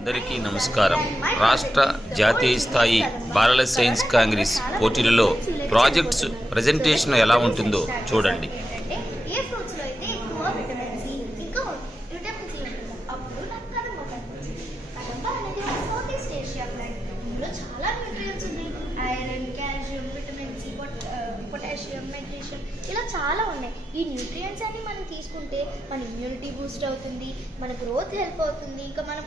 అందరికీ నమస్కారం. రాష్ట్ర జాతీయ స్థాయి బాలల సైన్స్ కాంగ్రెస్ పోటీలలో ప్రాజెక్ట్స్ ప్రెజెంటేషన్ ఎలా ఉంటుందో చూడండి. పొటాషియం, మెగ్నీషియం ఇలా చాలా ఉన్నాయి. ఈ న్యూట్రియంట్స్ అన్ని మనం తీసుకుంటే మన ఇమ్యూనిటీ బూస్ట్ అవుతుంది, మన గ్రోత్ హెల్ప్ అవుతుంది, ఇంకా మనం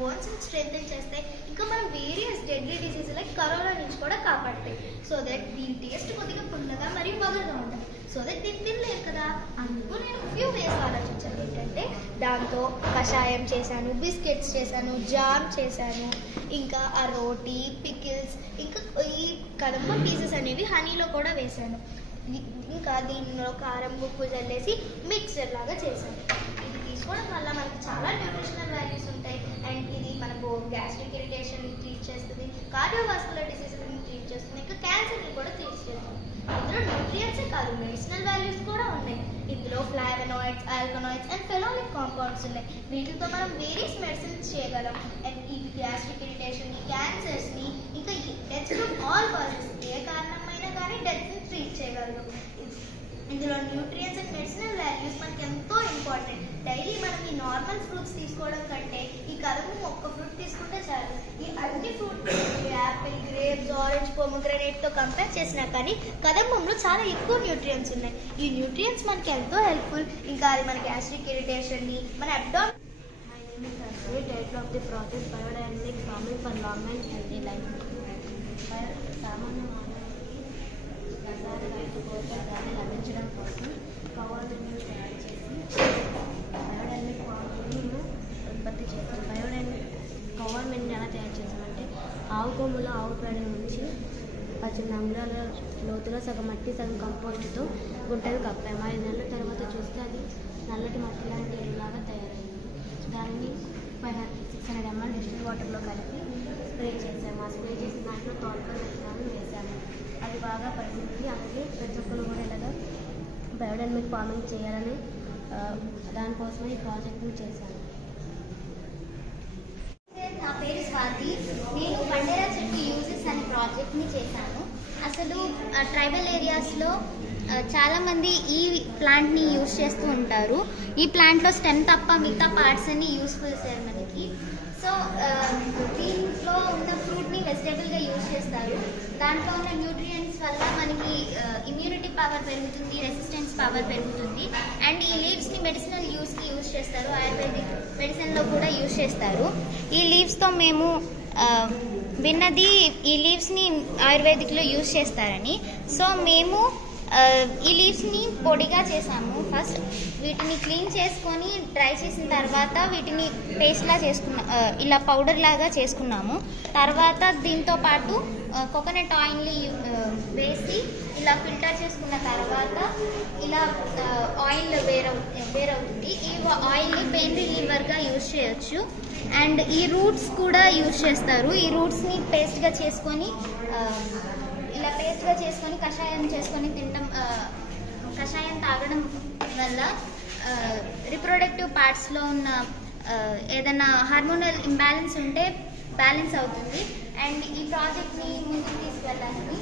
బోన్స్ స్ట్రెంథెన్ చేస్తాయి, ఇంకా మనం various deadly disease like corona నుంచి కూడా కాపాడతాయి. సో దట్ దీని టేస్ట్ కొద్దిగా పుల్లగా మరియు బగలుగా ఉంటుంది. సో దట్ దీన్ని తినలేరు కదా, అందుకు నేను ఫ్యూ వేస్ ఆలోచించాను. ఏంటంటే దాంతో కషాయం చేశాను, బిస్కెట్స్ చేశాను, జామ్ చేశాను, ఇంకా ఆ రోటీ, పికిల్స్, ఇంకా ఈ కదంబ పీసెస్ అనేవి హనీలో కూడా వేశాను. ఇంకా దీనిలో కారం, ఉప్పు చల్లేసి మిక్సర్ లాగా చేశాను. ఇది తీసుకోవడం వల్ల మనకి చాలా న్యూట్రిషనల్ వాల్యూస్ ఉంటాయి. అండ్ ఇది మనకు గ్యాస్ట్రిక్ ఇరిటేషన్ ట్రీట్ చేస్తుంది, కార్డియోవాస్కులర్ డిసీజెస్ని ట్రీట్ చేస్తుంది, ఇంకా క్యాన్సర్ని కూడా ట్రీట్ చేస్తుంది. ఇందులో న్యూట్రియంట్సే కాదు, మెడిసినల్ వాల్యూస్ కూడా ఉన్నాయి. ఇందులో ఫ్లావనాయిడ్స్, ఆల్కనాయిడ్స్ అండ్ ఫెనాలిక్ కాంపౌండ్స్ ఉన్నాయి. వీటితో మనం వేరియస్ మెడిసిన్స్ చేయగలం. అండ్ ఈ గ్యాస్ట్రిక్ ఇరిటేషన్, ఈ క్యాన్సర్స్ని, ఇంకా డెత్ ఫ్రమ్ ఆల్ కాజెస్, ఏ కారణమైనా కానీ డెత్ని ట్రీట్ చేయగలరు. ఇందులో న్యూట్రియంట్స్ అండ్ మెడిసినల్ వాల్యూస్ మనకి ఎంతో ఇంపార్టెంట్. డైలీ మనం ఈ నార్మల్ ఫ్రూట్స్ తీసుకోవడం కంటే ఈ కదము ఒక్క ఫ్రూట్ తీసుకుంటే చాలు. ఈ అన్ని ఫ్రూట్స్ యాపిల్, గ్రేప్స్, ఆరెంజ్, పొమోగ్రనేట్తో కంపేర్ చేసినా కానీ కదంబంలో చాలా ఎక్కువ న్యూట్రియంట్స్ ఉన్నాయి. ఈ న్యూట్రియంట్స్ మనకి ఎంతో హెల్ప్ఫుల్. ఇంకా అది మన గ్యాస్ట్రిక్ ఇరిటేషన్ని, మన abdomen. Title of the project biodynamic farming for long and healthy life. సామాన్య మానవుడికి ప్రసాద రైతు పోషకాన్ని లభించడం కోసం కవర్లను తయారు చేసి బయోడైనమిక్ ఫార్మింగ్ ఉత్పత్తి చేస్తాం. గవర్నమెంట్ని ఎలా తయారు చేసామంటే ఆవు కొమ్ములో ఆవు పేడ నుంచి 18 అంగుళాల లోతులో సగం మట్టి సగం కంపోస్ట్తో గుంటలు కప్పాము. 5 నెలల తర్వాత చూస్తే అది నల్లటి మట్టి లాంటి ఎరువులాగా తయారైంది. దాన్ని 600 ml డిస్టిల్ వాటర్లో కలిపి స్ప్రే చేసాము. ఆ స్ప్రే చేసిన దాంట్లో తోటకూర విత్తనాలను వేసాము. అది బాగా పడుతుంది. అందుకే ప్రతి ఒక్కరు కూడా ఇలాగా బయోడైనమిక్ ఫార్మింగ్ చేయాలని దానికోసమే ఈ ప్రాజెక్ట్ని చేశాను. నా పేరు స్వాతి. నేను బండేరా చెట్టు యూజెస్ అనే ప్రాజెక్ట్ని చేశాను. అసలు ట్రైబల్ ఏరియాస్లో చాలామంది ఈ ప్లాంట్ని యూజ్ చేస్తూ ఉంటారు. ఈ ప్లాంట్లో స్టెమ్ తప్ప మిగతా పార్ట్స్ అన్ని యూస్ఫుల్ సార్ మనకి. సో దీంట్లో ఉన్న ఫ్రూట్ని వెజిటేబుల్గా యూజ్ చేస్తారు. దాంట్లో ఉన్న న్యూట్రియంట్స్ వల్ల మనకి ఇమ్యూనిటీ పవర్ పెరుగుతుంది, రెసిస్టెన్స్ పవర్ పెరుగుతుంది. అండ్ ఈ లీవ్స్ని మెడిసినల్ యూస్కి యూజ్ చేస్తారు, ఆయుర్వేదిక్ మెడిసిన్లో కూడా యూజ్ చేస్తారు. ఈ లీవ్స్తో మేము విన్నది ఈ లీవ్స్ని ఆయుర్వేదిక్లో యూజ్ చేస్తారని. సో మేము ఈ లీవ్స్ని పొడిగా చేసాము. ఫస్ట్ వీటిని క్లీన్ చేసుకొని డ్రై చేసిన తర్వాత వీటిని పేస్ట్లా ఇలా పౌడర్ లాగా చేసుకున్నాము. తర్వాత దీంతో పాటు కోకోనట్ ఆయిల్ని వేసి ఇలా ఫిల్టర్ చేసుకున్న తర్వాత ఇలా ఆయిల్ వేరవుతుంది. ఈ ఆయిల్ని పెయిన్ రిలీవర్గా యూజ్ చేయొచ్చు. అండ్ ఈ రూట్స్ కూడా యూజ్ చేస్తారు. ఈ రూట్స్ని పేస్ట్గా చేసుకొని కషాయం చేసుకొని తినడం, కషాయం తాగడం వల్ల రిప్రొడక్టివ్ పార్ట్స్లో ఉన్న ఏదైనా హార్మోనల్ ఇంబ్యాలెన్స్ ఉంటే బ్యాలెన్స్ అవుతుంది. అండ్ ఈ ప్రాజెక్ట్ని ముందుకు తీసుకెళ్ళడానికి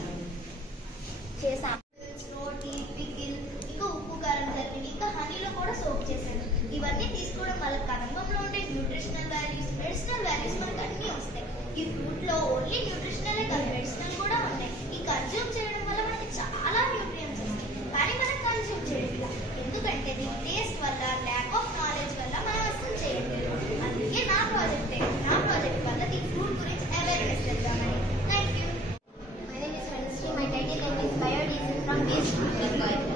చేసాము. రోటీ, పికిల్, ఇంకా ఉప్పు కారం కలిపి ఇంకా హనీలో కూడా సోప్ చేశాను. ఇవన్నీ తీసుకోవడం వల్ల కదంబంలో ఉండే న్యూట్రిషనల్ వాల్యూస్, మెడిసినల్ వాల్యూస్ మనకు అన్నీ వస్తాయి. ఈ ఫ్రూట్లో ఓన్లీ న్యూట్రిషనలే కాదు, మెడిసినల్ కూడా ఉన్నాయి. ఈ కన్జ్యూమ్ చేయడం వల్ల మనకి చాలా న్యూట్రియంట్స్ వస్తాయి. కానీ మనం కన్జ్యూమ్ చేయడం ఎందుకంటే దీని టేస్ట్ వల్ల, ల్యాక్ ఆఫ్ నాలెడ్జ్ వల్ల మనం అసలు చేయలేదు. అందుకే నా ప్రాజెక్ట్ వల్ల ఈ ఫ్రూట్ గురించి అవేర్నెస్ చేద్దామని. Thank you. My name is వెన్స్టీ. My title name is biodiesel from waste cooking oil.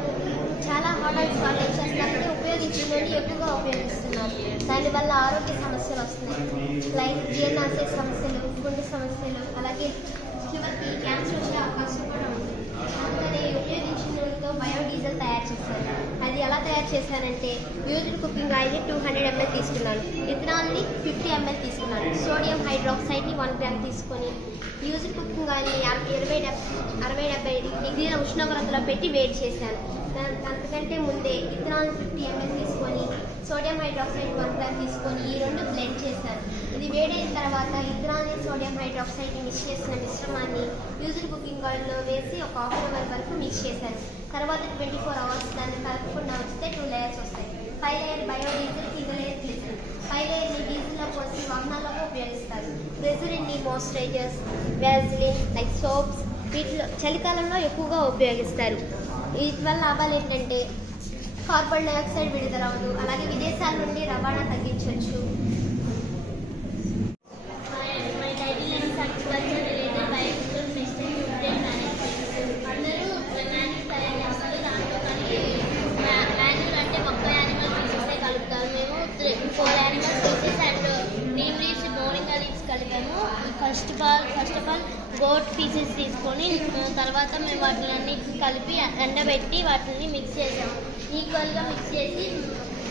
చాలా హార్డ్ సాల్వ్ చేసినప్పుడు ఉపయోగించుకొని ఎక్కువగా ఉపయోగిస్తున్నారు. దానివల్ల ఆరోగ్య సమస్యలు వస్తున్నాయి. లైక్ జీర్ణాశయ సమస్యలు, గుండె సమస్యలు, అలాగే చివరికి క్యాన్సర్ వచ్చే అవకాశం కూడా ఉంది. అందుకని ఉపయోగించినతో బయోడీజిల్ తయారు చేశారు. అది ఎలా తయారు చేశానంటే యూజ్డ్ కుకింగ్ ఆయిల్ని 200 ml తీసుకున్నాను, ఇథనాల్ని 50 ml తీసుకున్నాను, సోడియం హైడ్రాక్సైడ్ని 1 గ్రామ్ తీసుకొని యూజ్డ్ కుకింగ్ ఆయిల్ని 60-70 డిగ్రీల ఉష్ణోగ్రతలో పెట్టి వేడి చేశాను. అంతకంటే ముందే ఇథనాల్ 50 ml తీసుకొని సోడియం హైడ్రాక్సైడ్ 1 గ్రామ్ తీసుకొని ఈ రెండు బ్లెండ్ చేశాను. వేడైన తర్వాత ఇథనాల్ సోడియం హైడ్రాక్సైడ్ని మిక్స్ చేసిన మిశ్రమాన్ని యూజ్డ్ కుకింగ్ ఆయిల్లో వేసి ఒక హాఫ్ అన్ అవర్ వరకు మిక్స్ చేశారు. తర్వాత 24 అవర్స్ దాన్ని కలపకుండా వస్తే 2 లేయర్స్ వస్తాయి. 5 లేయర్ బయోడీజిల్, కింద లేయర్ గ్లిసరిన్. 5 లేయర్ని డీజిల్లో పోసి వాహనాల్లో ఉపయోగిస్తారు. గ్లిసరిన్ని మాయిశ్చరైజర్స్, వ్యాజిలిన్ లైక్ సోప్స్ వీటిలో చలికాలంలో ఎక్కువగా ఉపయోగిస్తారు. వీటి వల్ల లాభాలు ఏంటంటే కార్బన్ డైఆక్సైడ్ విడుదల అవ్వదు, అలాగే విదేశాల నుండి రవాణా తగ్గించవచ్చు. First of all goat pieces తీసుకొని తర్వాత మేము వాటిని కలిపి ఎండబెట్టి వాటిని మిక్స్ చేసాము. ఈక్వల్గా మిక్స్ చేసి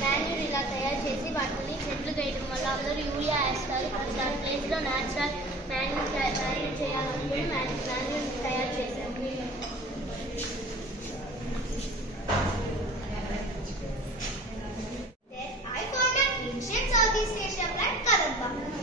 మాన్యూర్ ఇలా తయారు చేసి వాటిని చెట్లు వేయడం వల్ల అందరూ యూరియా వేస్తారు. దాని ప్లేస్లో న్యాచురల్ మాన్యూర్ చేయాలనుకుని మాన్యూర్ తయారు చేసాము.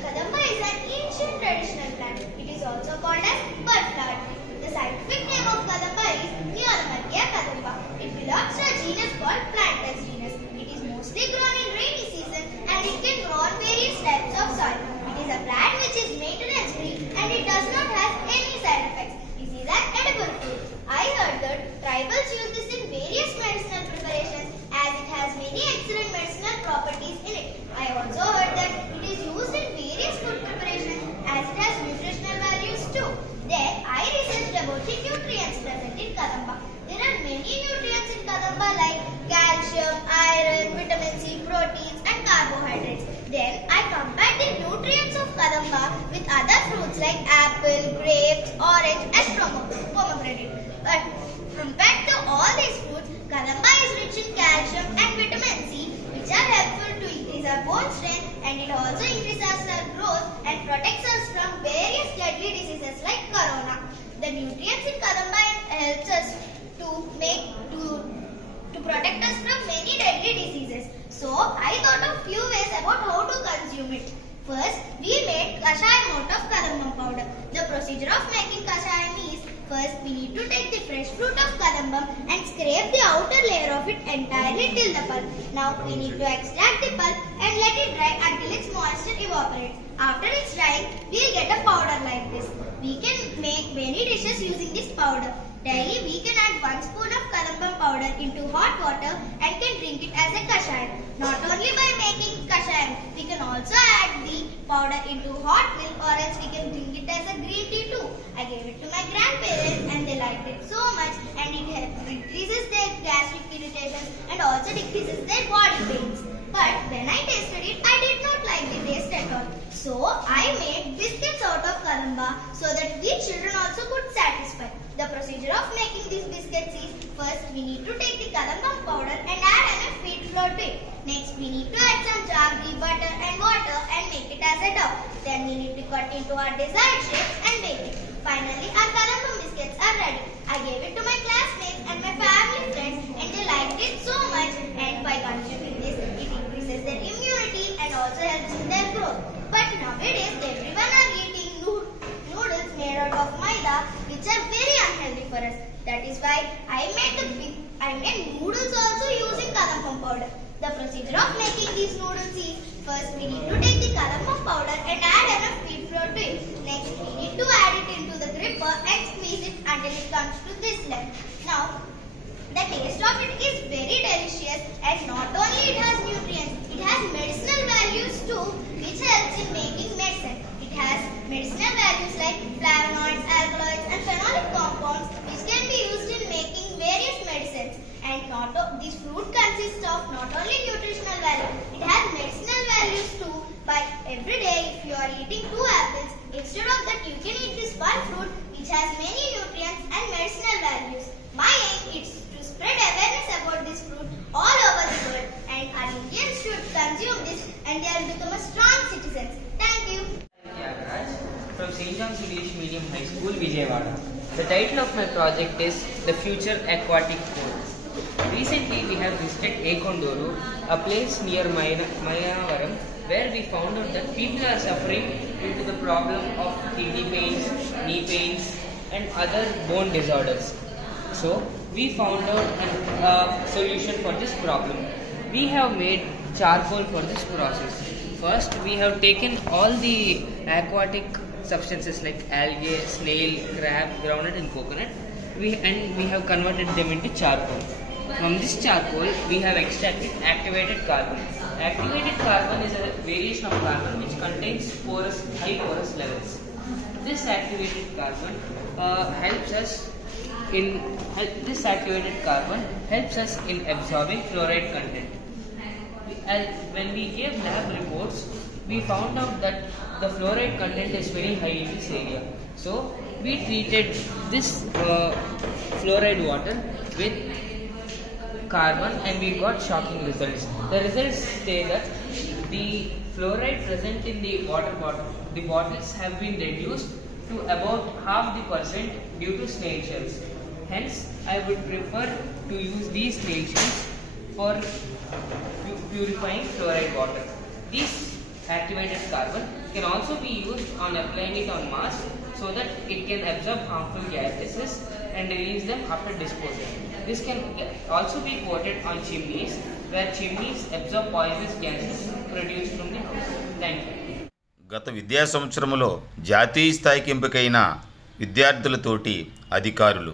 Kadamba is an ancient traditional plant. It is also called as bud flower tree. The scientific name of Kadamba is Neonamarkia kadamba. It belongs to a genus called Plantus genus. It is mostly grown in rainy season and it can grow on various types of soil. It is a plant which is maintenance free and it does not have any side effects. This is an edible fruit. I heard that tribals use this in various medicinal preparations as it has many excellent medicinal properties in it. I also heard that it is used in various food preparations as it has nutritional values too. Then I researched about the nutrients present in Kadamba. There are many nutrients in Kadamba like calcium, iron, vitamin C, proteins and carbohydrates. Then I compared the nutrients of Kadamba with other fruits like apple, grapes, orange and pomegranate. But compared to all these fruits, Kadamba is rich in calcium and vitamin C which are helpful to increase our bone strength, and it also increases our growth and protects us from various deadly diseases like corona. The nutrients in Kadamba helps us to protect us from many deadly diseases. So I thought of few ways about how to consume it. First, we made kashayam out of kadambam powder. The procedure of making kashayam is, first we need to take the fresh fruit of kadambam and scrape the outer layer of it entirely till the pulp. Now we need to extract the pulp and let it dry until its moisture evaporates. After it's drying, we'll get a powder like this. We can make many dishes using this powder. Daily we can add 1 spoon of kadambam powder into hot water and can drink it as a kashayam. Not only by making kashayam, we can also add the powder into hot milk or else we can drink it as a green tea too. I gave it to my grandparents and they liked it so much, and it decreases their gastric irritations and also decreases their body pains. But when I tasted it, I did not like the taste at all. So I made biscuits out of kadamba so that we children also could satisfy. The procedure of making these biscuits is, first we need to take the kadambam powder and add enough wheat flour to it. Next we need to add some jaggery, butter and water and make it as a dough. Then we need to cut into our desired shape and bake it. Finally our kadambam biscuits are ready. I gave it to my classmates and my family friends and they liked it so much, and by consuming this it increases their immunity and also helps in their growth. But nowadays everyone are eating noodles made out of maida which are very unhealthy for us. That is why I made noodles also using kadambam powder. The procedure of making these noodles is, first we need to take the kadambam powder and add enough wheat flour to it. Next we need to add it into the gripper and squeeze it until it comes to this level. Now the taste of it is very delicious, and not only it has nutrients, it has medicinal values too which helps in making medicine. It has medicinal values like flavonoids, alkaloids and phenolic compounds which can be used in making various medicines. And this fruit consists of not only nutritional value, it has medicinal values too. By every day if you are eating 2 apples, instead of that you can eat this one fruit which has many nutrients and medicinal values. My aim is to spread awareness about this fruit all over the world, and our Indians should consume this and they will become a strong citizens. Thank you. From St. John's English Medium High School, Vijayawada. The title of my project is The Future Aquatic Pond. Recently, we have visited Ekondoru, a place near Mayavaram, where we found out that people are suffering due to the problem of kidney pains, knee pains, and other bone disorders. So, we found out a solution for this problem. We have made charcoal for this process. First, we have taken all the aquatic substances like algae, snail, crab, groundnut, and coconut. We have converted them into charcoal. From this charcoal, we have extracted activated carbon. Activated carbon is a variation of carbon which contains high porous levels. This activated carbon helps us in absorbing fluoride content. When we gave lab reports, we found out that the fluoride content is very high in this area. So we treated this fluoride water with carbon and we got shocking results. The results say that the fluoride present in the the bottles have been reduced to about half the percent due to snail shells. Hence, I would prefer to use these snail shells for purifying fluoride water. This activated carbon can also be used on applying it on masks so that it can absorb harmful gases and release them after disposal. This can also be coated on chimneys, where chimneys absorb poisonous gases produced from the house. Thank you. గత విద్యా సంవత్సరంలో జాతీయ స్థాయికి ఎంపికైన విద్యార్థులతోటి అధికారులు